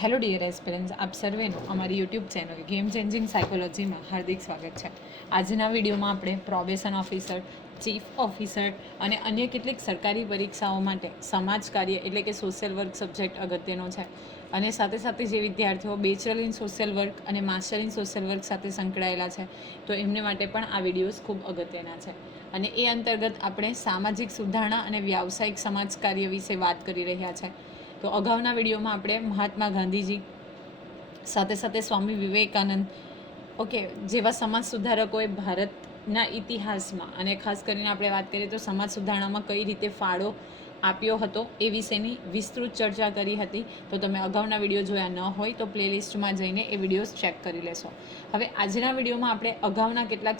Hello dear aspirants, આપ સર્વેનું અમારી YouTube channel game changing સાયકોલોજીમાં હાર્દિક સ્વાગત છે. આજના વિડીયોમાં આપણે પ્રોબેશન ઓફિસર, ચીફ ઓફિસર અને અન્ય કેટલીક સરકારી પરીક્ષાઓ માટે સમાજ કાર્ય એટલે કે સોશિયલ વર્ક સબ્જેક્ટ અગત્યનો છે. અને સાથે સાથે જે વિદ્યાર્થીઓ બેચલર ઇન સોશિયલ વર્ક અને માસ્ટર ઇન સોશિયલ વર્ક સાથે સંકળાયેલા છે તો એમને માટે પણ આ વિડીયોઝ ખૂબ અગત્યના છે. અને એ અંતર્ગત આપણે સામાજિક સુધારણા અને વ્યાવસાયિક સમાજ કાર્ય વિશે વાત કરી રહ્યા છે. તો અગાઉના વિડીયોમાં આપણે મહાત્મા ગાંધીજી સાથે સાથે સ્વામી વિવેકાનંદ જેવા સમાજ સુધારકોએ ભારતના ઇતિહાસમાં અને ખાસ કરીને આપણે વાત કરીએ તો સમાજ સુધારણામાં કઈ રીતે ફાળો આપ્યો હતો એ વિશેની વિસ્તૃત ચર્ચા કરી હતી. તો તમે અગાઉના વિડીયો જોયા ન હોય તો પ્લેલિસ્ટમાં જઈને એ વિડીયોઝ ચેક કરી લેશો. હવે આજના વિડીયોમાં આપણે અગાઉના કેટલાક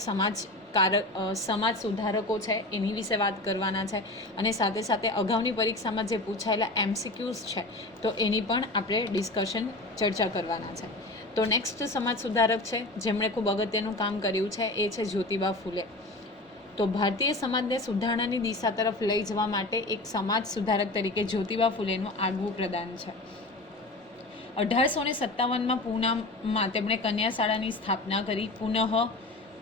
સમાજ સુધારકો છે એની વિશે વાત કરવાના છે અને સાથે સાથે અગાઉની પરીક્ષામાં જે પૂછાયેલા MCQs છે તો એની પણ આપણે ડિસ્કશન ચર્ચા કરવાના છે. તો નેક્સ્ટ સમાજ સુધારક છે જેમણે ખૂબ અગત્યનું કામ કર્યું છે એ છે જ્યોતિબા ફૂલે. તો ભારતીય સમાજને સુધારણાની દિશા તરફ લઈ જવા માટે એક સમાજ સુધારક તરીકે જ્યોતિબા ફૂલેનું આગવું પ્રદાન છે. 1857માં પૂનામાં તેમણે કન્યા શાળાની સ્થાપના કરી.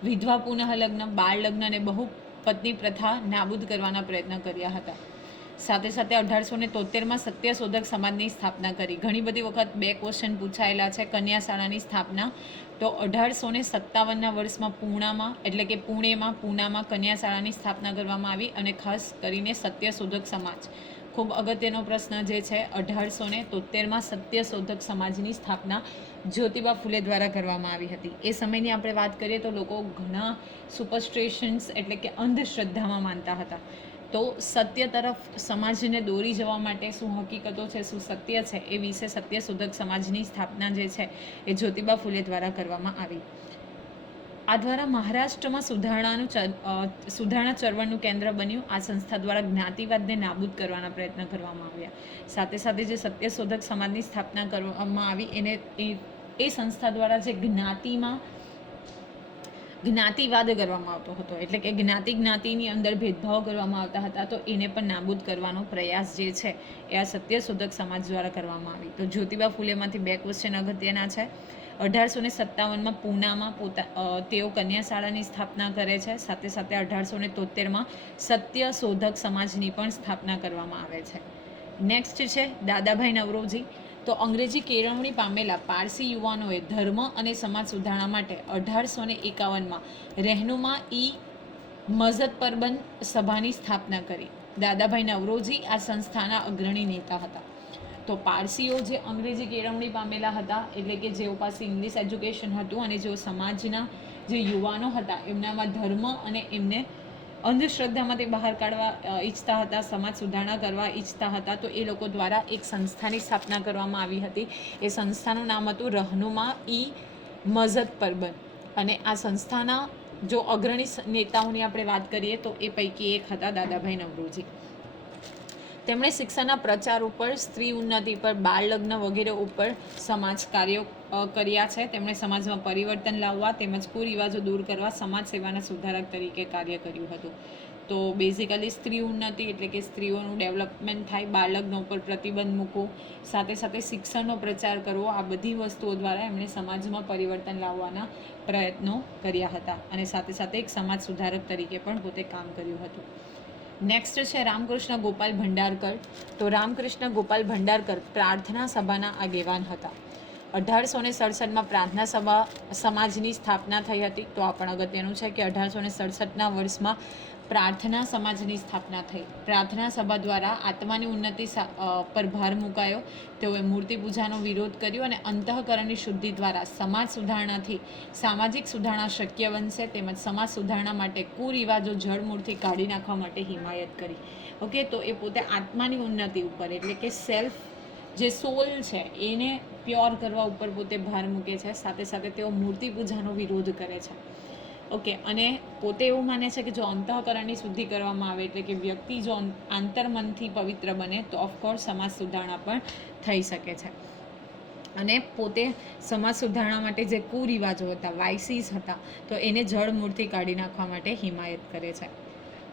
વિધવા પુનઃલગ્ન, બાળ લગ્ન અને બહુપત્ની પ્રથા નાબૂદ કરવાના પ્રયત્ન કર્યા હતા. સાથે સાથે 1873માં સત્યશોધક સમાજની સ્થાપના કરી. ઘણી બધી વખત બે ક્વેશ્ચન પૂછાયેલા છે કન્યા શાળાની સ્થાપના. તો 1857ના વર્ષમાં પૂનામાં કન્યા શાળાની સ્થાપના કરવામાં આવી અને ખાસ કરીને સત્યશોધક સમાજ, ખૂબ અગત્યનો પ્રશ્ન જે છે 1873માં સત્યશોધક સમાજની સ્થાપના જ્યોતિબા ફૂલે દ્વારા કરવામાં આવી હતી. એ સમયની આપણે વાત કરીએ તો લોકો ઘણા સુપરસ્ટિશન્સ એટલે કે અંધશ્રદ્ધામાં માનતા હતા. તો સત્ય તરફ સમાજને દોરી જવા માટે શું હકીકતો છે, શું સત્ય છે એ વિશે સત્યશોધક સમાજની સ્થાપના જે છે એ જ્યોતિબા ફૂલે દ્વારા કરવામાં આવી. આ દ્વારા મહારાષ્ટ્રમાં સુધારણા ચળવળનું કેન્દ્ર બન્યું. આ સંસ્થા દ્વારા જ્ઞાતિવાદને નાબૂદ કરવાના પ્રયત્ન કરવામાં આવ્યા. સાથે સાથે જે સત્યશોધક સમાજની સ્થાપના કરવામાં આવી એ સંસ્થા દ્વારા જે જ્ઞાતિવાદ કરવામાં આવતો હતો એટલે કે જ્ઞાતિની અંદર ભેદભાવ કરવામાં આવતા હતા તો એને પણ નાબૂદ કરવાનો પ્રયાસ જે છે એ આ સત્યશોધક સમાજ દ્વારા કરવામાં આવી. તો જ્યોતિબા ફૂલેમાંથી બે ક્વેશ્ચન અગત્યના છે. 1857માં પૂનામાં તેઓ કન્યા શાળાની સ્થાપના કરે છે. સાથે સાથે 1873માં સત્યશોધક સમાજની પણ સ્થાપના કરવામાં આવે છે. નેક્સ્ટ છે દાદાભાઈ નવરોજી. તો અંગ્રેજી કેળવણી પામેલા પારસી યુવાનોએ ધર્મ અને સમાજ સુધારણા માટે 1851માં રહેનુમા મઝદ પરબંદ સભાની સ્થાપના કરી. દાદાભાઈ નવરોજી આ સંસ્થાના અગ્રણી નેતા હતા. તો પારસીઓ જે અંગ્રેજી કેળવણી પામેલા હતા એટલે કે જેઓ પાસે ઇંગ્લિશ એજ્યુકેશન હતું અને જેઓ સમાજના જે યુવાનો હતા એમનામાં ધર્મ અને એમને અંધશ્રદ્ધામાંથી બહાર કાઢવા ઈચ્છતા હતા, સમાજ સુધારણા કરવા ઈચ્છતા હતા તો એ લોકો દ્વારા એક સંસ્થાની સ્થાપના કરવામાં આવી હતી. એ સંસ્થાનું નામ હતું રહનુમા મઝદ પરબંદ. અને આ સંસ્થાના જો અગ્રણી નેતાઓની આપણે વાત કરીએ તો એ પૈકી એક હતા દાદાભાઈ નવરોજી. તેમણે શિક્ષણના પ્રચાર ઉપર, સ્ત્રી ઉન્નતિ પર, બાળ લગ્ન વગેરે ઉપર સમાજ કાર્યો કર્યા છે. તેમણે સમાજમાં પરિવર્તન લાવવા તેમજ કુરિવાજો દૂર કરવા સમાજ સેવાના સુધારક તરીકે કાર્ય કર્યું હતું. તો બેઝિકલી સ્ત્રી ઉન્નતિ એટલે કે સ્ત્રીઓનું ડેવલપમેન્ટ થાય, બાળ લગ્ન ઉપર પ્રતિબંધ મૂકવો, સાથે સાથે શિક્ષણનો પ્રચાર કરવો, આ બધી વસ્તુઓ દ્વારા એમણે સમાજમાં પરિવર્તન લાવવાના પ્રયત્નો કર્યા હતા અને સાથે સાથે એક સમાજ સુધારક તરીકે પણ પોતે કામ કર્યું હતું. નેક્સ્ટ છે રામકૃષ્ણ ગોપાલ ભંડારકર. તો રામકૃષ્ણ ગોપાલ ભંડારકર પ્રાર્થના સભાના આગેવાન હતા. 1867માં પ્રાર્થના સભા સમાજની સ્થાપના થઈ હતી. તો આ પણ અગત્યનું છે કે 1867ના વર્ષમાં પ્રાર્થના સમાજની સ્થાપના થઈ. પ્રાર્થના સભા દ્વારા આત્માની ઉન્નતિ પર ભાર મુકાયો. તેઓએ મૂર્તિ પૂજાનો વિરોધ કર્યો અને અંતઃકરણની શુદ્ધિ દ્વારા સમાજ સુધારણાથી સામાજિક સુધારણા શક્ય બનશે તેમજ સમાજ સુધારણા માટે કુરિવાજો જળમૂળથી કાઢી નાખવા માટે હિમાયત કરી. તો એ પોતે આત્માની ઉન્નતિ ઉપર એટલે કે સેલ્ફ જે સોલ છે એને પ્યોર કરવા ઉપર પોતે ભાર મૂકે છે. સાથે સાથે તેઓ મૂર્તિ પૂજાનો વિરોધ કરે છે. અને પોતે એવું માને છે કે જો અંતઃકરણની શુદ્ધિ કરવામાં આવે એટલે કે વ્યક્તિ જો આંતરમનથી પવિત્ર બને તો ઓફકોર્સ સમાજ સુધારણા પણ થઈ શકે છે. અને પોતે સમાજ સુધારણા માટે જે કુરિવાજો હતા, વાઇસીસ હતા, તો એને જળમૂળથી કાઢી નાખવા માટે હિમાયત કરે છે.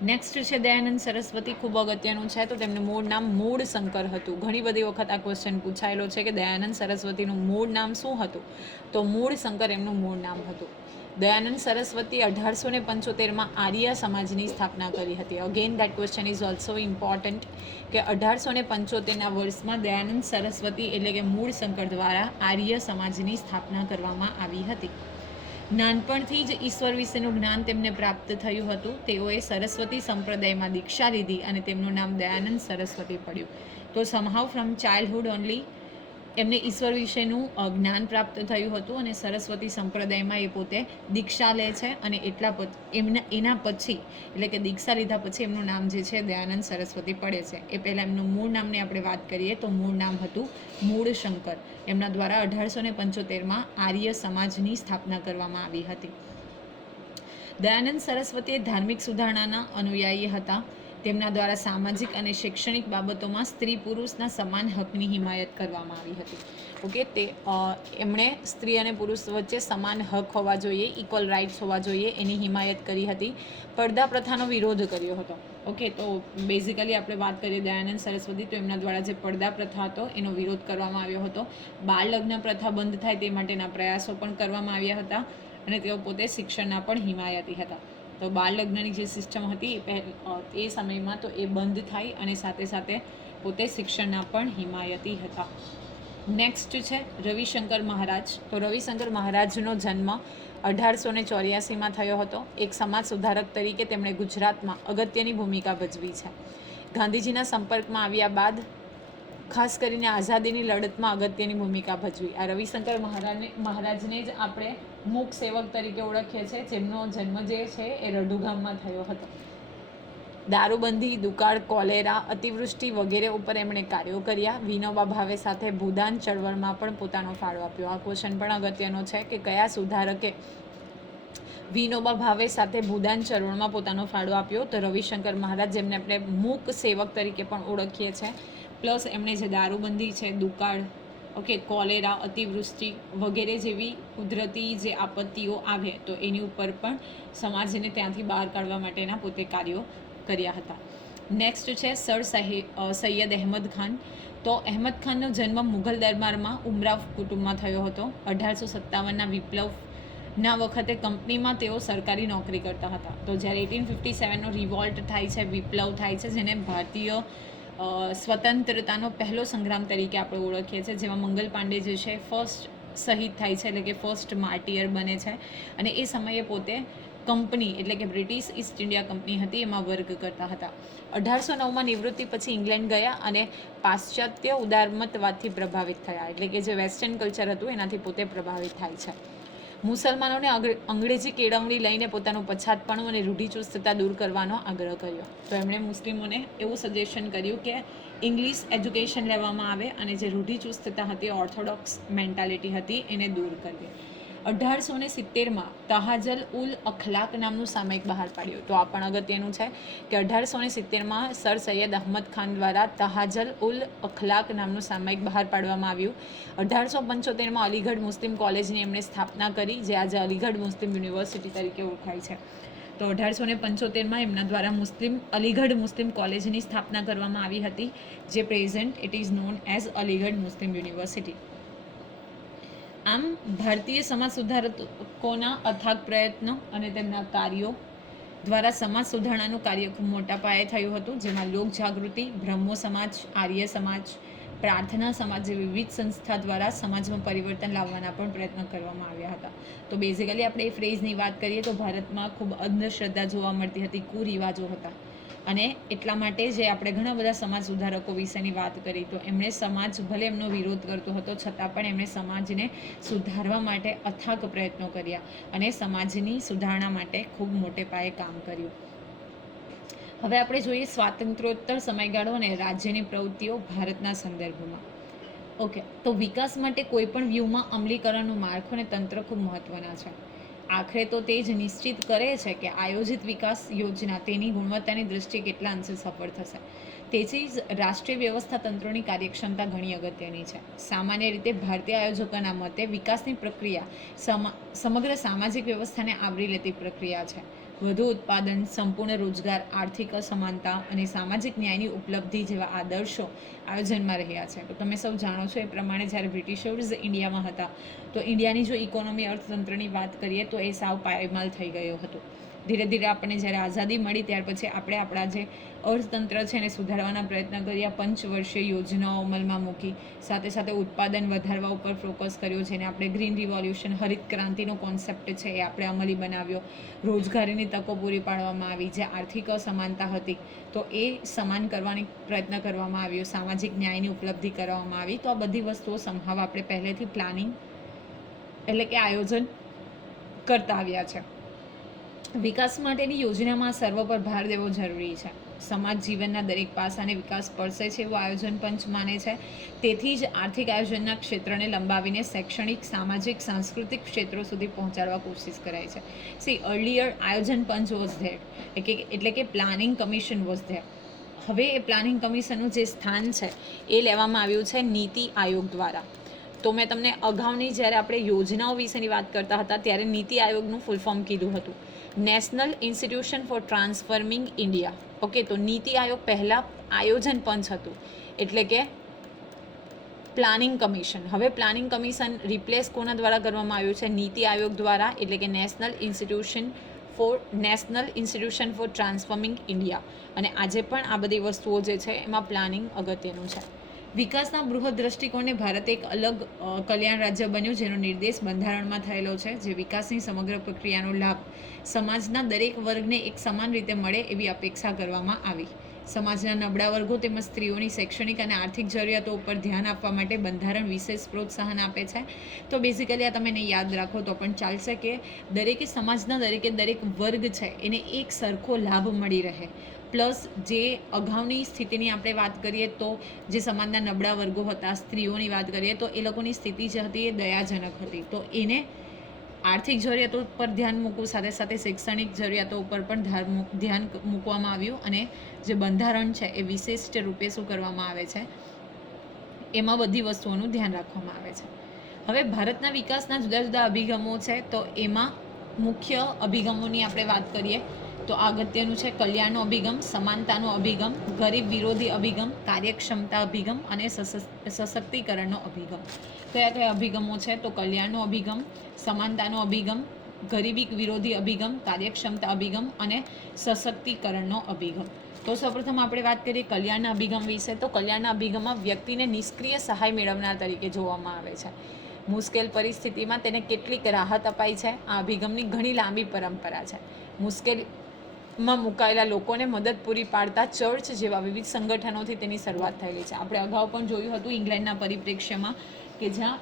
નેક્સ્ટ છે દયાનંદ સરસ્વતી, ખૂબ અગત્યનું છે. તો તેમનું મૂળ નામ મૂળ શંકર હતું. ઘણી બધી વખત આ ક્વેશ્ચન પૂછાયેલો છે કે દયાનંદ સરસ્વતીનું મૂળ નામ શું હતું, તો મૂળ શંકર એમનું મૂળ નામ હતું. દયાનંદ સરસ્વતી 1875માં આર્ય સમાજની સ્થાપના કરી હતી. Again that question is also important કે 1875ના વર્ષમાં દયાનંદ સરસ્વતી એટલે કે મૂળ શંકર દ્વારા આર્ય સમાજની સ્થાપના કરવામાં આવી હતી. નાનપણથી જ ઈશ્વર વિશેનું જ્ઞાન તેમને પ્રાપ્ત થયું હતું. તેઓએ સરસ્વતી સંપ્રદાયમાં દીક્ષા લીધી અને તેમનું નામ દયાનંદ સરસ્વતી પડ્યું. તો સમહાઉ ફ્રોમ ચાઇલ્ડહુડ ઓનલી એમને ઈશ્વર વિશેનું જ્ઞાન પ્રાપ્ત થયું હતું અને સરસ્વતી સંપ્રદાયમાં એ પોતે દીક્ષા લે છે અને એના પછી એટલે કે દીક્ષા લીધા પછી એમનું નામ જે છે દયાનંદ સરસ્વતી પડે છે. એ પહેલાં એમનું મૂળ નામની આપણે વાત કરીએ તો મૂળ નામ હતું મૂળ શંકર. એમના દ્વારા 1875માં આર્ય સમાજની સ્થાપના કરવામાં આવી હતી. દયાનંદ સરસ્વતી ધાર્મિક સુધારણાના અનુયાયી હતા. તેમના દ્વારા સામાજિક અને શૈક્ષણિક બાબતોમાં સ્ત્રી પુરુષના સમાન હકની હિમાયત કરવામાં આવી હતી. ઓકે, તે એમણે સ્ત્રી અને પુરુષ વચ્ચે સમાન હક હોવા જોઈએ, ઇક્વલ રાઇટ્સ હોવા જોઈએ, એની હિમાયત કરી હતી. પડદા પ્રથાનો વિરોધ કર્યો હતો. ઓકે, તો બેઝિકલી આપણે વાત કરીએ દયાનંદ સરસ્વતી, તો એમના દ્વારા જે પડદા પ્રથા હતો એનો વિરોધ કરવામાં આવ્યો હતો. બાળ લગ્ન પ્રથા બંધ થાય તે માટેના પ્રયાસો પણ કરવામાં આવ્યા હતા અને તેઓ પોતે શિક્ષણના પણ હિમાયતી હતા. તો બાળ લગ્નની જે સિસ્ટમ હતી એ સમયમાં તો એ બંધ થાય અને સાથે સાથે પોતે શિક્ષણના પણ હિમાયતી હતા. નેક્સ્ટ છે રવિશંકર મહારાજ. તો રવિશંકર મહારાજનો જન્મ 1884માં થયો હતો. એક સમાજ સુધારક તરીકે તેમણે ગુજરાતમાં અગત્યની ભૂમિકા ભજવી છે. ગાંધીજીના સંપર્કમાં આવ્યા બાદ ખાસ કરીને આઝાદીની લડતમાં અગત્યની ભૂમિકા ભજવી. આ રવિશંકર મહારાજને જ આપણે મૂક સેવક તરીકે ઓળખીએ છીએ, જેમનો જન્મ જે છે એ રઢુ ગામમાં થયો હતો. દારૂબંધી, દુકાળ, કોલેરા, અતિવૃષ્ટિ વગેરે ઉપર એમણે કાર્યો કર્યા. વિનોબા ભાવે સાથે ભૂદાન ચળવળમાં પણ પોતાનો ફાળો આપ્યો. આ ક્વેશ્ચન પણ અગત્યનો છે કે કયા સુધારકે વિનોબા ભાવે સાથે ભૂદાન ચળવળમાં પોતાનો ફાળો આપ્યો, તો રવિશંકર મહારાજ, જેમને આપણે મૂક સેવક તરીકે પણ ઓળખીએ છીએ. પ્લસ એમણે જે દારૂબંધી છે, દુકાળ, ઓકે, કોલેરા, અતિવૃષ્ટિ વગેરે જેવી કુદરતી જે આપત્તિઓ આવે તો એની ઉપર પણ સમાજને ત્યાંથી બહાર કાઢવા માટેના પોતે કાર્યો કર્યા હતા. નેક્સ્ટ છે સર સૈયદ અહેમદ ખાન. તો અહેમદ ખાનનો જન્મ મુઘલ દરબારમાં ઉમરાવ કુટુંબમાં થયો હતો. 1857ના વિપ્લવના વખતે કંપનીમાં તેઓ સરકારી નોકરી કરતા હતા. તો જ્યારે 1857નો રિવોલ્ટ થાય છે, વિપ્લવ થાય છે, જેને ભારતીય સ્વતંત્રતાનો પહેલો સંગ્રામ તરીકે આપણે ઓળખીએ છીએ, જેમાં મંગલ પાંડે જે છે ફર્સ્ટ શહીદ થાય છે, એટલે કે ફર્સ્ટ માર્ટિયર બને છે. અને એ સમયે પોતે કંપની એટલે કે બ્રિટિશ ઈસ્ટ ઇન્ડિયા કંપની હતી એમાં વર્ક કરતા હતા. 1809માં નિવૃત્તિ પછી ઇંગ્લેન્ડ ગયા અને પાશ્ચાત્ય ઉદારમતવાદથી પ્રભાવિત થયા, એટલે કે જે વેસ્ટર્ન કલ્ચર હતું એનાથી પોતે પ્રભાવિત થાય છે. મુસલમાનોને અંગ્રેજી કેળવણી લઈને પોતાનું પછાતપણું અને રૂઢિચુસ્તતા દૂર કરવાનો આગ્રહ કર્યો. તો એમણે મુસ્લિમોને એવું સજેશન કર્યું કે ઇંગ્લિશ એજ્યુકેશન લેવામાં આવે અને જે રૂઢિચુસ્તતા હતી, ઓર્થોડોક્સ મેન્ટાલિટી હતી, એને દૂર કરવી. 1870માં તહાજલ ઉલ અખલાક નામનું સામયિક બહાર પાડ્યું. તો આ પણ અગત્યનું છે કે 1870માં સર સૈયદ અહમદ ખાન દ્વારા તહાજલ ઉલ અખલાક નામનું સામયિક બહાર પાડવામાં આવ્યું. 1875માં અલીગઢ મુસ્લિમ કોલેજની એમણે સ્થાપના કરી, જે આજે અલીગઢ મુસ્લિમ યુનિવર્સિટી તરીકે ઓળખાય છે. તો 1875માં એમના દ્વારા અલીગઢ મુસ્લિમ કોલેજની સ્થાપના કરવામાં આવી હતી, જે present it is known as Aligarh Muslim university. આમ ભારતીય સમાજ સુધારકોના અથાગ પ્રયત્નો અને તેમના કાર્યો દ્વારા સમાજ સુધારણાનું કાર્ય ખૂબ મોટા પાયે થયું હતું, જેમાં લોક જાગૃતિ, બ્રહ્મો સમાજ, આર્ય સમાજ, પ્રાર્થના સમાજ જેવી વિવિધ સંસ્થા દ્વારા સમાજમાં પરિવર્તન લાવવાના પણ પ્રયત્ન કરવામાં આવ્યા હતા. તો બેઝિકલી આપણે એ ફ્રેઝની વાત કરીએ તો ભારતમાં ખૂબ અંધશ્રદ્ધા જોવા મળતી હતી, કુરિવાજો હતા, અને એટલા માટે જે આપણે ઘણા બધા સમાજ સુધારકો વિશેની વાત કરી, તો એમણે સમાજ ભલે એમનો વિરોધ કરતો હતો છતાં પણ એમણે સમાજને સુધારવા માટે અથાગ પ્રયત્નો કર્યા અને સમાજની સુધારણા માટે ખૂબ મોટે પાયે કામ કર્યું. હવે આપણે જોઈએ સ્વાતંત્ર્યોત્તર સમયગાળો અને રાજ્યની પ્રવૃત્તિઓ ભારતના સંદર્ભમાં. ઓકે, તો વિકાસ માટે કોઈ પણ વ્યૂહમાં અમલીકરણનું માળખું અને તંત્ર ખૂબ મહત્વના છે. આખરે તો તે જ નિશ્ચિત કરે છે કે આયોજિત વિકાસ યોજના તેની ગુણવત્તાની દ્રષ્ટિએ કેટલા અંશે સફળ થશે. તેથી જ રાષ્ટ્રીય વ્યવસ્થા તંત્રોની કાર્યક્ષમતા ઘણી અગત્યની છે. સામાન્ય રીતે ભારતીય આયોજકોના મતે વિકાસની પ્રક્રિયા સમગ્ર સામાજિક વ્યવસ્થાને આવરી લેતી પ્રક્રિયા છે. વધુ ઉત્પાદન, સંપૂર્ણ રોજગાર, આર્થિક અસમાનતા અને સામાજિક ન્યાયની ઉપલબ્ધિ જેવા આદર્શો આયોજનમાં રહ્યા છે. તો તમે સૌ જાણો છો એ પ્રમાણે જ્યારે બ્રિટિશર્સ ઇન્ડિયામાં હતા તો ઇન્ડિયાની જો ઇકોનોમી અર્થતંત્રની વાત કરીએ તો એ સાવ પાયમાલ થઈ ગયો હતો. ધીરે ધીરે આપણને જ્યારે આઝાદી મળી ત્યાર પછી આપણે આપણા જે અર્થતંત્ર છે એને સુધારવાના પ્રયત્ન કર્યા, પંચવર્ષીય યોજનાઓ અમલમાં મૂકી, સાથે સાથે ઉત્પાદન વધારવા ઉપર ફોકસ કર્યો, જેને આપણે ગ્રીન રિવોલ્યુશન, હરિત ક્રાંતિનો કોન્સેપ્ટ છે એ આપણે અમલી બનાવ્યો, રોજગારીની તકો પૂરી પાડવામાં આવી, જે આર્થિક અસમાનતા હતી તો એ સમાન કરવાની પ્રયત્ન કરવામાં આવ્યો, સામાજિક ન્યાયની ઉપલબ્ધિ કરવામાં આવી. તો આ બધી વસ્તુઓ સંભાવ આપણે પહેલેથી પ્લાનિંગ એટલે કે આયોજન કરતા આવ્યા છે. વિકાસ માટેની યોજનામાં સર્વ પર ભાર દેવો જરૂરી છે. સમાજ જીવનના દરેક પાસાને વિકાસ પડશે છે એવું આયોજન પંચ માને છે. તેથી જ આર્થિક આયોજનના ક્ષેત્રને લંબાવીને શૈક્ષણિક, સામાજિક, સાંસ્કૃતિક ક્ષેત્રો સુધી પહોંચાડવા કોશિશ કરાય છે. સી અર્લિયર આયોજન પંચ વોઝ ધેર, એટલે કે પ્લાનિંગ કમિશન વોઝ ધેર. હવે એ પ્લાનિંગ કમિશનનું જે સ્થાન છે એ લેવામાં આવ્યું છે નીતિ આયોગ દ્વારા. તો મેં તમને અગાઉની જ્યારે આપણે યોજનાઓ વિશેની વાત કરતા હતા ત્યારે નીતિ આયોગનું ફૂલ ફોર્મ કીધું હતું, national institution for transforming India. Okay, તો નીતિ આયોગ પહેલાં આયોજન પંચ હતું, એટલે કે પ્લાનિંગ કમિશન. હવે પ્લાનિંગ કમિશન રિપ્લેસ કોના દ્વારા કરવામાં આવ્યું છે? નીતિ આયોગ દ્વારા, એટલે કે national institution for transforming India. અને આજે પણ આ બધી વસ્તુઓ જે છે એમાં પ્લાનિંગ અગત્યનું છે. વિકાસના બૃહદ દ્રષ્ટિકોણને ભારત એક અલગ કલ્યાણ રાજ્ય બન્યું, જેનો નિર્દેશ બંધારણમાં થયેલો છે, જે વિકાસની સમગ્ર પ્રક્રિયાનો લાભ સમાજના દરેક વર્ગને એક સમાન રીતે મળે એવી અપેક્ષા કરવામાં આવી. સમાજના નબળા વર્ગો તેમજ સ્ત્રીઓની શૈક્ષણિક અને આર્થિક જરૂરિયાતો ઉપર ધ્યાન આપવા માટે બંધારણ વિશેષ પ્રોત્સાહન આપે છે. તો બેઝિકલી આ તમે એને યાદ રાખો તો પણ ચાલશે કે દરેકે સમાજના દરેક વર્ગ છે એને એક સરખો લાભ મળી રહે. પ્લસ જે અગાઉની સ્થિતિની આપણે વાત કરીએ તો જે સમાજના નબળા વર્ગો હતા, સ્ત્રીઓની વાત કરીએ તો એ લોકોની સ્થિતિ જે હતી એ દયાજનક હતી. તો એને આર્થિક જરૂરિયાતો પર ધ્યાન મૂકવું, સાથે સાથે શૈક્ષણિક જરૂરિયાતો ઉપર પણ ધ્યાન મૂકવામાં આવ્યું. અને જે બંધારણ છે એ વિશિષ્ટ રૂપે શું કરવામાં આવે છે, એમાં બધી વસ્તુઓનું ધ્યાન રાખવામાં આવે છે. હવે ભારતના વિકાસના જુદા જુદા અભિગમો છે, તો એમાં મુખ્ય અભિગમોની આપણે વાત કરીએ તો અગત્યનું છે કલ્યાણનો અભિગમ, સમાનતાનો અભિગમ, ગરીબ વિરોધી અભિગમ, કાર્યક્ષમતા અભિગમ અને સશક્તિકરણનો અભિગમ. કયા કયા અભિગમો છે? તો કલ્યાણનો અભિગમ, સમાનતાનો અભિગમ, ગરીબી વિરોધી અભિગમ, કાર્યક્ષમતા અભિગમ અને સશક્તિકરણનો અભિગમ. તો સૌપ્રથમ આપણે વાત કરીએ કલ્યાણના અભિગમ વિશે. તો કલ્યાણના અભિગમમાં વ્યક્તિને નિષ્ક્રિય સહાય મેળવનાર તરીકે જોવામાં આવે છે. મુશ્કેલ પરિસ્થિતિમાં તેને કેટલીક રાહત અપાય છે. આ અભિગમની ઘણી લાંબી પરંપરા છે. મુશ્કેલીમાં મુકાયેલા લોકોને મદદ પૂરી પાડતા ચર્ચ જેવા વિવિધ સંગઠનોથી તેની શરૂઆત થયેલી છે. આપણે અગાઉ પણ જોયું હતું ઇંગ્લેન્ડના પરિપ્રેક્ષ્યમાં કે જ્યાં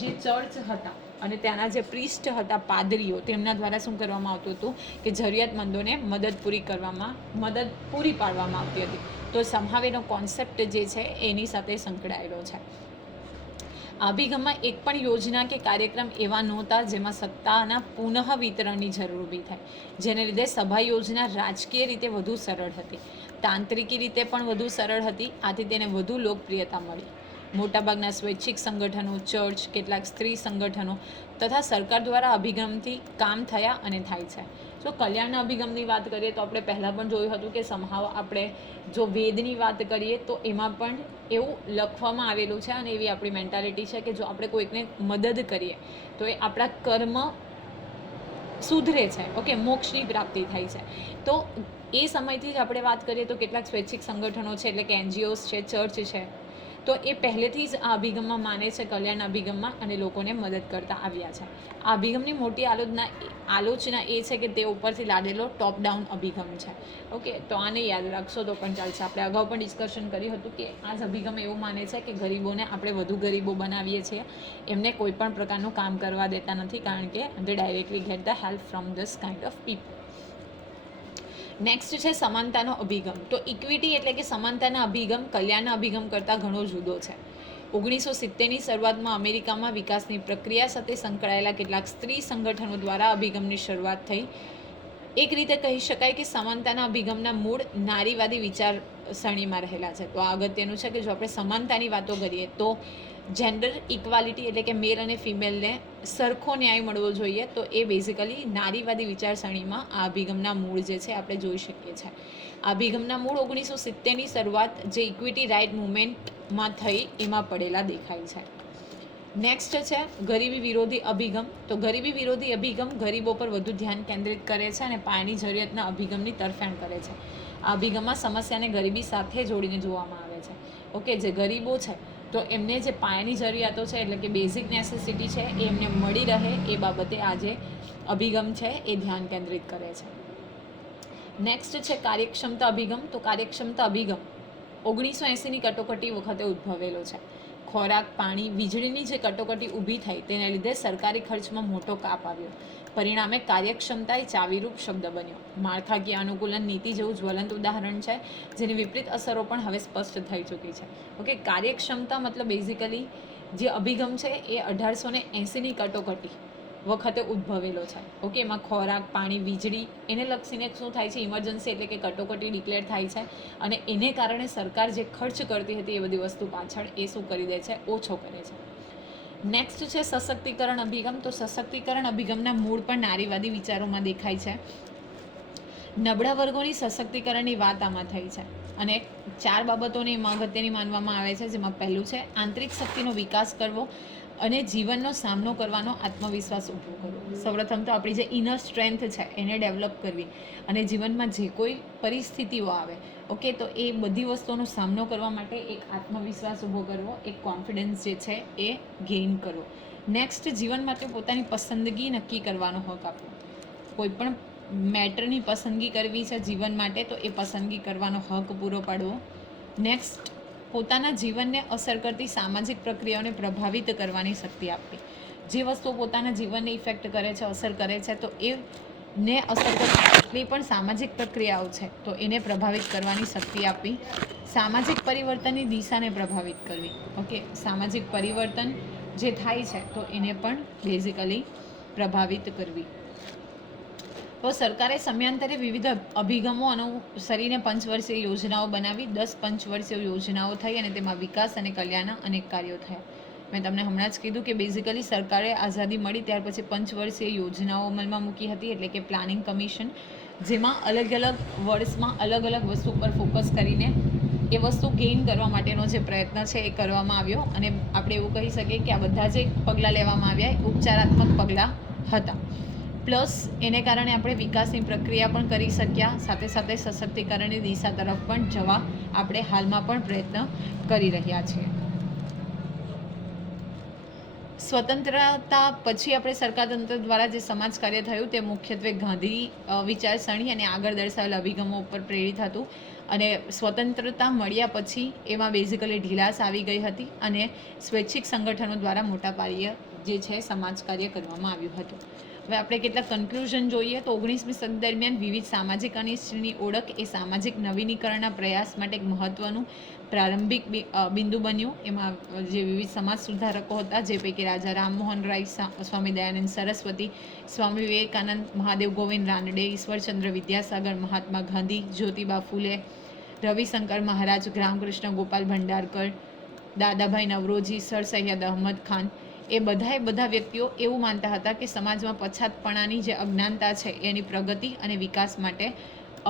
જે ચર્ચ હતા અને ત્યાંના જે પ્રિસ્ટ હતા, પાદરીઓ, તેમના દ્વારા શું કરવામાં આવતું હતું કે જરૂરિયાતમંદોને મદદ પૂરી પાડવામાં આવતી હતી. તો સંભાવેનો કોન્સેપ્ટ જે છે એની સાથે સંકળાયેલો છે. અભિગમમાં એક પણ યોજના કે કાર્યક્રમ એવા નહોતા જેમાં સત્તાના પુનઃ વિતરણની જરૂર ઊભી થાય, જેને લીધે સભા યોજના રાજકીય રીતે વધુ સરળ હતી, તાંત્રિકી રીતે પણ વધુ સરળ હતી. આથી તેને વધુ લોકપ્રિયતા મળી. મોટાભાગના સ્વૈચ્છિક સંગઠનો, ચર્ચ, કેટલાક સ્ત્રી સંગઠનો તથા સરકાર દ્વારા અભિગમથી કામ થયા અને થાય છે. તો કલ્યાણના અભિગમની વાત કરીએ તો આપણે પહેલાં પણ જોયું હતું કે સંભાવ આપણે જો વેદની વાત કરીએ તો એમાં પણ એવું લખવામાં આવેલું છે અને એવી આપણી મેન્ટાલિટી છે કે જો આપણે કોઈકને મદદ કરીએ તો એ આપણા કર્મ સુધરે છે. ઓકે, મોક્ષની પ્રાપ્તિ થાય છે. તો એ સમયથી જ આપણે વાત કરીએ તો કેટલાક સ્વૈચ્છિક સંગઠનો છે, એટલે કે NGOs છે, ચર્ચ છે, તો એ પહેલેથી જ આ અભિગમમાં માને છે, કલ્યાણ અભિગમમાં, અને લોકોને મદદ કરતા આવ્યા છે. આ અભિગમની મોટી આલોચના એ છે કે તે ઉપરથી લાદેલો ટોપ ડાઉન અભિગમ છે. ઓકે, તો આને યાદ રાખશો તો પણ ચાલશે. આપણે અગાઉ પણ ડિસ્કશન કર્યું હતું કે આ જ અભિગમ એવું માને છે કે ગરીબોને આપણે વધુ ગરીબો બનાવીએ છીએ, એમને કોઈ પણ પ્રકારનું કામ કરવા દેતા નથી, કારણ કે they directly get the help from this kind of people. Next છે સમાનતાનો અભિગમ. તો ઇક્વિટી એટલે કે સમાનતાના અભિગમ કલ્યાણના અભિગમ કરતાં ઘણો જુદો છે. 1970ની શરૂઆતમાં અમેરિકામાં વિકાસની પ્રક્રિયા સાથે સંકળાયેલા કેટલાક સ્ત્રી સંગઠનો દ્વારા અભિગમની શરૂઆત થઈ. એક રીતે કહી શકાય કે સમાનતાના અભિગમના મૂળ નારીવાદી વિચારસરણીમાં રહેલા છે. તો આ અગત્યનું છે કે જો આપણે સમાનતાની વાતો કરીએ તો જેન્ડર ઇક્વાલિટી એટલે કે મેલ અને ફિમેલને સરખો ન્યાય મળવો જોઈએ, તો એ બેઝિકલી નારીવાદી વિચારસરણીમાં આ અભિગમના મૂળ જે છે આપણે જોઈ શકીએ છીએ. આ અભિગમના મૂળ 1970ની શરૂઆત જે ઇક્વિટી રાઇટ મુવમેન્ટમાં થઈ એમાં પડેલા દેખાય છે. નેક્સ્ટ છે ગરીબી વિરોધી અભિગમ. તો ગરીબી વિરોધી અભિગમ ગરીબો પર વધુ ધ્યાન કેન્દ્રિત કરે છે અને પાયાની જરૂરિયાતના અભિગમની તરફેણ કરે છે. આ અભિગમમાં સમસ્યાને ગરીબી સાથે જોડીને જોવામાં આવે છે. ઓકે, જે ગરીબો છે તો એમને જે પાયાની જરૂરિયાતો છે એટલે કે બેઝિક નેસેસિટી છે એ એમને મળી રહે એ બાબતે આ જે અભિગમ છે એ ધ્યાન કેન્દ્રિત કરે છે. નેક્સ્ટ છે કાર્યક્ષમતા અભિગમ. તો કાર્યક્ષમતા અભિગમ 1980ની કટોકટી વખતે ઉદ્ભવેલો છે. ખોરાક, પાણી, વીજળીની જે કટોકટી ઊભી થઈ તેને લીધે સરકારી ખર્ચમાં મોટો કાપ આવ્યો. પરિણામે કાર્યક્ષમતા એ ચાવીરૂપ શબ્દ બન્યો. માળખાકીય અનુકૂલન નીતિ જેવું જ્વલંત ઉદાહરણ છે, જેની વિપરીત અસરો પણ હવે સ્પષ્ટ થઈ ચૂકી છે. ઓકે, કાર્યક્ષમતા મતલબ બેઝિકલી જે અભિગમ છે એ 1880ની કટોકટી વખતે ઉદ્ભવેલો છે. ઓકે, એમાં ખોરાક, પાણી, વીજળી એને લક્ષીને શું થાય છે, ઇમરજન્સી એટલે કે કટોકટી ડિક્લેર થાય છે અને એને કારણે સરકાર જે ખર્ચ કરતી હતી એ બધી વસ્તુ પાછળ એ શું કરી દે છે, ઓછો કરે છે. નેક્સ્ટ છે સશક્તિકરણ અભિગમ. તો સશક્તિકરણ અભિગમના મૂળ પણ નારીવાદી વિચારોમાં દેખાય છે. નબળા વર્ગોની સશક્તિકરણની વાત આમાં થઈ છે અને 4 બાબતોને એમાં અગત્યની માનવામાં આવે છે, જેમાં પહેલું છે આંતરિક શક્તિનો વિકાસ કરવો અને જીવનનો સામનો કરવાનો આત્મવિશ્વાસ ઊભો કરવો. સૌપ્રથમ તો આપણી જે ઇનર સ્ટ્રેન્થ છે એને ડેવલપ કરવી અને જીવનમાં જે કોઈ પરિસ્થિતિઓ આવે, ઓકે, તો એ બધી વસ્તુઓનો સામનો કરવા માટે એક આત્મવિશ્વાસ ઊભો કરવો, એક કોન્ફિડન્સ જે છે એ ગેઇન કરવો. નેક્સ્ટ, જીવન માટે પોતાની પસંદગી નક્કી કરવાનો હક આપવો. કોઈ પણ મેટરની પસંદગી કરવી છે જીવન માટે તો એ પસંદગી કરવાનો હક પૂરો પાડવો. નેક્સ્ટ, પોતાના જીવનને અસર કરતી સામાજિક પ્રક્રિયાઓને પ્રભાવિત કરવાની શક્તિ આપવી. જે વસ્તુઓ પોતાના જીવનને ઇફેક્ટ કરે છે, અસર કરે છે, તો એને અસર કરતી જેટલી પણ સામાજિક પ્રક્રિયાઓ છે તો એને પ્રભાવિત કરવાની શક્તિ આપવી. સામાજિક પરિવર્તનની દિશાને પ્રભાવિત કરવી. ઓકે, સામાજિક પરિવર્તન જે થાય છે તો એને પણ બેઝિકલી પ્રભાવિત કરવી. તો સરકારે સમયાંતરે વિવિધ અભિગમો અનુસરીને પંચવર્ષીય યોજનાઓ બનાવી. 10 પંચવર્ષીય યોજનાઓ થઈ અને તેમાં વિકાસ અને કલ્યાણના અનેક કાર્યો થયા. મેં તમને હમણાં જ કીધું કે બેઝિકલી સરકારે આઝાદી મળી ત્યાર પછી પંચવર્ષીય યોજનાઓ અમલમાં મૂકી હતી, એટલે કે પ્લાનિંગ કમિશન, જેમાં અલગ અલગ વર્ષમાં અલગ અલગ વસ્તુ પર ફોકસ કરીને એ વસ્તુ ગેઇન કરવા માટેનો જે પ્રયત્ન છે એ કરવામાં આવ્યો. અને આપણે એવું કહી શકીએ કે આ બધા જે પગલાં લેવામાં આવ્યા એ ઉપચારાત્મક પગલાં હતા. પ્લસ એને કારણે આપણે વિકાસની પ્રક્રિયા પણ કરી શક્યા, સાથે સાથે સશક્તિકરણની દિશા તરફ પણ જવા આપણે હાલમાં પણ પ્રયત્ન કરી રહ્યા છીએ. સ્વતંત્રતા પછી આપણે સરકારતંત્ર દ્વારા જે સમાજ કાર્ય થયું તે મુખ્યત્વે ગાંધી વિચારસરણી અને આગળ દર્શાવેલ અભિગમો ઉપર પ્રેરિત હતું. અને સ્વતંત્રતા મળ્યા પછી એમાં બેઝિકલી ઢીલાસ આવી ગઈ હતી અને સ્વૈચ્છિક સંગઠનો દ્વારા મોટા પાયે જે છે સમાજ કાર્ય કરવામાં આવ્યું હતું. હવે આપણે કેટલાક કન્ક્લુઝન જોઈએ તો 19મી સદી દરમિયાન વિવિધ સામાજિક અનિષ્ટની ઓળખ એ સામાજિક નવીનીકરણના પ્રયાસ માટે એક મહત્વનું પ્રારંભિક બિંદુ બન્યું. એમાં જે વિવિધ સમાજ સુધારકો હતા, જે પૈકી રાજા રામમોહન રાય, સ્વામી દયાનંદ સરસ્વતી, સ્વામી વિવેકાનંદ, મહાદેવ ગોવિંદ રાનડે, ઈશ્વરચંદ્ર વિદ્યાસાગર, મહાત્મા ગાંધી, જ્યોતિબા ફૂલે, રવિશંકર મહારાજ, રામકૃષ્ણ ગોપાલ ભંડારકર, દાદાભાઈ નવરોજી, સર સૈયદ અહમદ ખાન, એ બધા વ્યક્તિઓ એવું માનતા હતા કે સમાજમાં પછાતપણાની જે અજ્ઞાનતા છે એની પ્રગતિ અને વિકાસ માટે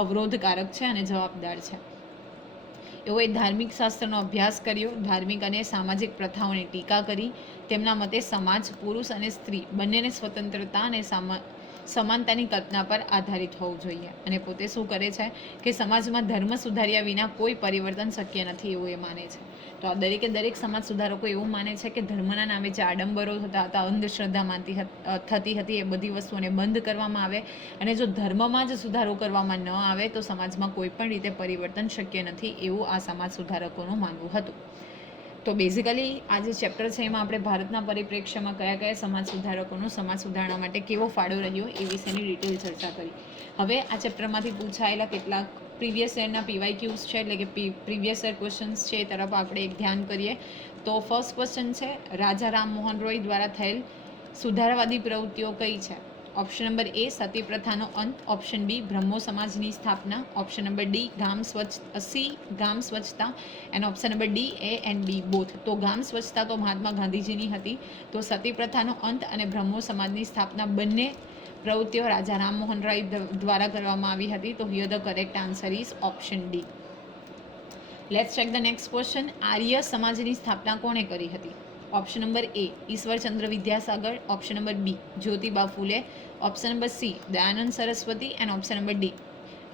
અવરોધકારક છે અને જવાબદાર છે. એઓએ ધાર્મિક શાસ્ત્રનો અભ્યાસ કર્યો, ધાર્મિક અને સામાજિક પ્રથાઓની ટીકા કરી. તેમના મતે સમાજ પુરુષ અને સ્ત્રી બંનેને સ્વતંત્રતા અને સમાનતાની કલ્પના પર આધારિત હોવું જોઈએ. અને પોતે શું કરે છે કે સમાજમાં ધર્મ સુધાર્યા વિના કોઈ પરિવર્તન શક્ય નથી એવું એ માને છે. તો આ દરેક સમાજ સુધારકો એવું માને છે કે ધર્મના નામે જે આડંબરો થતા હતા, અંધશ્રદ્ધા થતી હતી, એ બધી વસ્તુઓને બંધ કરવામાં આવે અને જો ધર્મમાં જ સુધારો કરવામાં ન આવે તો સમાજમાં કોઈ પણ રીતે પરિવર્તન શક્ય નથી એવું આ સમાજ સુધારકોનું માનવું હતું. તો બેઝિકલી આ જે ચેપ્ટર છે એમાં આપણે ભારતના પરિપ્રેક્ષ્યમાં કયા સમાજ સુધારકોનો સમાજ સુધારણા માટે કેવો ફાળો રહ્યો એ વિશેની ડિટેલ ચર્ચા કરી. હવે આ ચેપ્ટરમાંથી પૂછાયેલા કેટલાક પ્રીવિયસ યરના PYQs છે, એટલે કે પ્રીવિયસ યર ક્વેશ્ચન્સ છે, એ તરફ આપણે એક ધ્યાન કરીએ. તો ફર્સ્ટ ક્વેશ્ચન છે, રાજા રામમોહન રોય દ્વારા થયેલ સુધારવાદી પ્રવૃત્તિઓ કઈ છે? ઓપ્શન નંબર એ સતી પ્રથાનો અંત, ઓપ્શન બી બ્રહ્મો સમાજની સ્થાપના, ઓપ્શન નંબર ડી ગામ સ્વચ્છતા and option number D A and B both. તો ગામ સ્વચ્છતા તો મહાત્મા ગાંધીજીની હતી, તો સતી પ્રથાનો અંત અને બ્રહ્મો સમાજની સ્થાપના બંને પ્રવૃત્તિઓ રાજા રામમોહન રાય દ્વારા કરવામાં આવી હતી. તો here the correct answer is option D. Let's check the next question. Arya સમાજની સ્થાપના કોણે કરી હતી? Option number A Ishwarchandra Vidyasagar, option number B Jyotiba Phule, option number C Dayanand Saraswati and option number D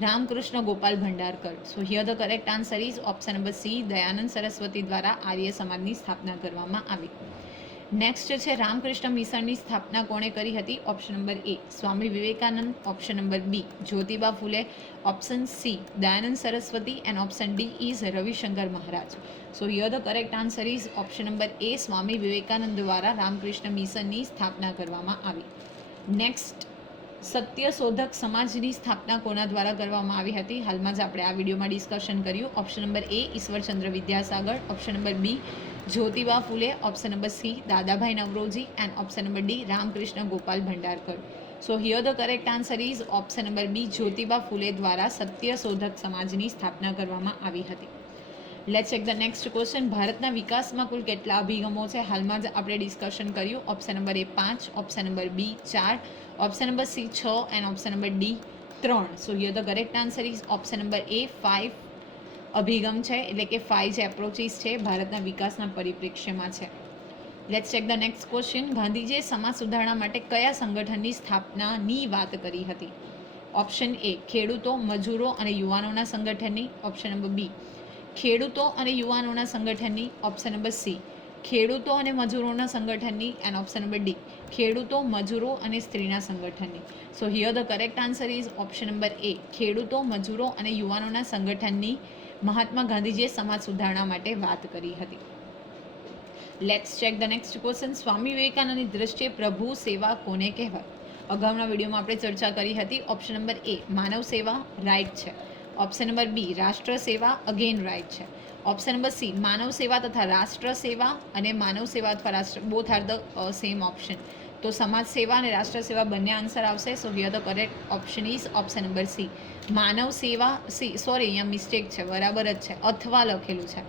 Ramkrishna Gopal Bhandarkar. So here the correct answer is option number C Dayanand Saraswati દ્વારા આર્ય સમાજની સ્થાપના કરવામાં આવી. નેક્સ્ટ છે રામકૃષ્ણ મિશનની સ્થાપના કોણે કરી હતી? Option number A Swami Vivekananda, option number B Jyotiba Phule, option C Dayanand Saraswati and option D is Ravishankar Maharaj. So here the correct answer is option number A Swami Vivekananda દ્વારા રામકૃષ્ણ મિશનની સ્થાપના કરવામાં આવી. નેક્સ્ટ સત્યશોધક સમાજની સ્થાપના કોના દ્વારા કરવામાં આવી હતી? હાલમાં જ આપણે આ વિડીયોમાં ડિસ્કશન કર્યું. Option number A Ishwarchandra Vidyasagar, option number B Jyotiba Phule, option number C Dadabhai Naoroji and option number D Ramkrishna Gopal Bhandarkar. So here the correct answer is option number B Jyotiba Phule દ્વારા સત્યશોધક સમાજની સ્થાપના કરવામાં આવી હતી. Let's check the next question. ભારતના વિકાસમાં કુલ કેટલા અભિગમો છે? હાલમાં જ આપણે ડિસ્કશન કર્યું. Option number A 5, option number B 4, option number C 6 and option number D 3. So here the correct answer is option number A 5 અભિગમ છે, એટલે કે 5 જે એપ્રોચીસ છે ભારતના વિકાસના પરિપ્રેક્ષ્યમાં છે. Let's check the next question. ગાંધીજીએ સમાજ સુધારણા માટે કયા સંગઠનની સ્થાપનાની વાત કરી હતી? ઓપ્શન એ ખેડૂતો, મજૂરો અને યુવાનોના સંગઠનની, ઓપ્શન નંબર બી ખેડૂતો અને યુવાનોના સંગઠનની, ઓપ્શન નંબર સી ખેડૂતો અને મજૂરોના સંગઠનની એન્ડ ઓપ્શન નંબર ડી ખેડૂતો, મજૂરો અને સ્ત્રીના સંગઠનની. So here the correct answer is option number A ખેડૂતો, મજૂરો અને યુવાનોના સંગઠનની મહાત્મા ગાંધીજીએ સમાજ સુધારણા માટે વાત કરી હતી. Let's check the next question. Swami વિવેકાનંદની દ્રષ્ટિએ પ્રભુ સેવા કોને કહેવાય? અગાઉના વિડીયોમાં આપણે ચર્ચા કરી હતી. ઓપ્શન નંબર એ માનવ સેવા, રાઈટ છે. ઓપ્શન નંબર બી રાષ્ટ્ર સેવા, અગેન રાઈટ છે. ઓપ્શન નંબર સી માનવ સેવા તથા રાષ્ટ્ર સેવા અને માનવ સેવા અથવા રાષ્ટ્ર both are the same option. તો સમાજ સેવા અને રાષ્ટ્ર સેવા બંને આન્સર આવશે. So here the correct option is option number C માનવ સેવા. સોરી અહીંયા મિસ્ટેક છે, બરાબર જ છે, અથવા લખેલું છે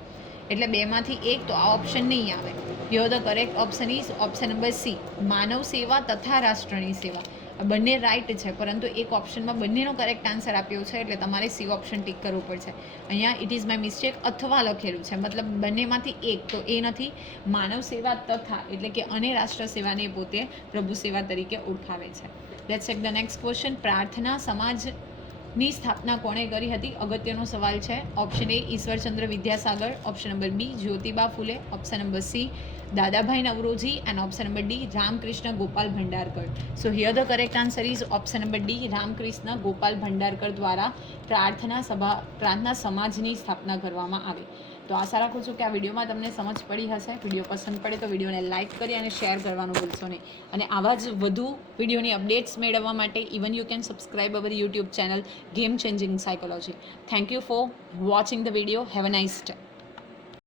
એટલે બેમાંથી એક, તો આ ઓપ્શન નહીં આવે. Here the correct option is option number C માનવ સેવા તથા રાષ્ટ્રની સેવા. બંને રાઈટ છે, પરંતુ એક ઓપ્શનમાં બંનેનો કરેક્ટ આન્સર આપ્યો છે એટલે તમારે સી ઓપ્શન ટીક કરવું પડશે. અહીંયા ઇટ ઇઝ માય મિસ્ટેક, અથવા લખેલું છે, મતલબ બંનેમાંથી એક, તો એ નથી. માનવ સેવા તથા એટલે કે અને રાષ્ટ્ર સેવાને પોતે પ્રભુ સેવા તરીકે ઓળખાવે છે. Let's check the next question. પ્રાર્થના સમાજની સ્થાપના કોણે કરી હતી? અગત્યનો સવાલ છે. Option A Ishwarchandra Vidyasagar, option number B Jyotiba Phule, option number C Dadabhai Naoroji and option number D Ramkrishna Gopal Bhandarkar. So here the correct answer is option number D Ramkrishna Gopal Bhandarkar દ્વારા પ્રાર્થના સમાજની સ્થાપના કરવામાં આવી. તો આશા રાખું છું કે આ વિડીયોમાં તમને સમજ પડી હશે. વિડીયો પસંદ પડે તો વિડીયોને લાઇક કરી અને શેર કરવાનું ભૂલશો નહીં. અને આવા જ વધુ વિડીયોની અપડેટ્સ મેળવવા માટે even you can subscribe our YouTube channel game changing psychology. Thank you for watching the video. Have a nice day.